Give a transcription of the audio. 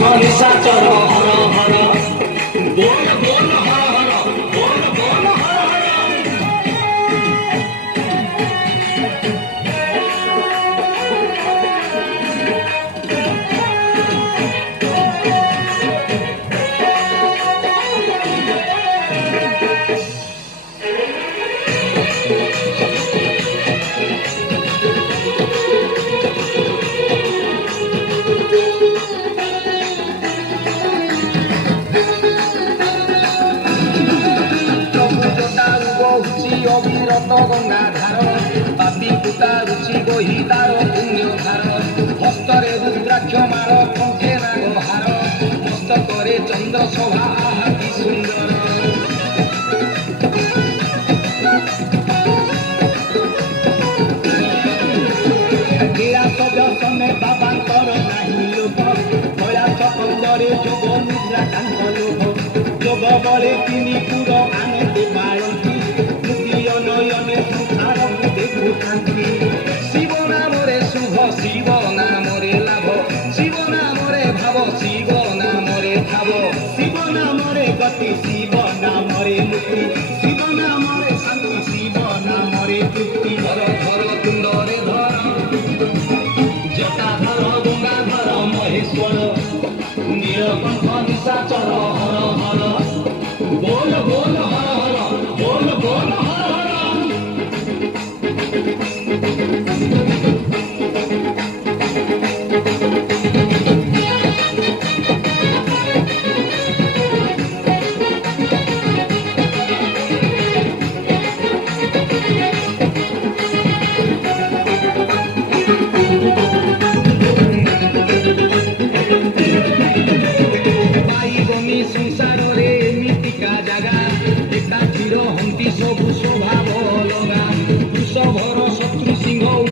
निशाचर हर हर बोल बोल हर हर बोल बोल हर हर। অবিরত গঙ্গাধার পাপি পুতা রুচি বহি তার পুণ্য ধার হস্তরে রুদ্রাক্ষ মার কণ্ঠে নাগ হার মস্তকরে চন্দ্র শোভা আহা কি সুন্দর। বিরাট ব্যসনে বাবাঙ্কর নাহি লোভ কৈলাস কন্দরে যোগ মুদ্রা কান্ত লোভ যোগ বলে তিনি পুর আনতে পারନ୍ତି নয়নে সংসারକୁ ଦେଖୁଥାନ୍ତି। ଶିବ ନାମରେ ଶୁଭ ଶିବ ନାମରେ ଲାଭ ଶିବ ନାମରେ ଭାବ ଶିବ ନାମରେ ଠାବ ଶିବ ନାମରେ ଗତି ଶିବ ନାମରେ ମୁକ୍ତି ଶିବ ନାମରେ ଶାନ୍ତି ଶିବ ନାମରେ ତୃପ୍ତି। ଧର ଧର ତୁଣ୍ଡରେ ଧର ଜଟାଧର ଗଙ୍ଗାଧର ମହେଶ୍ୱର ନୀଳକଣ୍ଠ ନିଶାଚର ହର ହର ବୋଲ ବୋଲ ହର ହର ବୋଲ ବୋଲ ହର ହର। সংসারে এমিতিকা জাগা এটা চির হন্তি সবু শোভা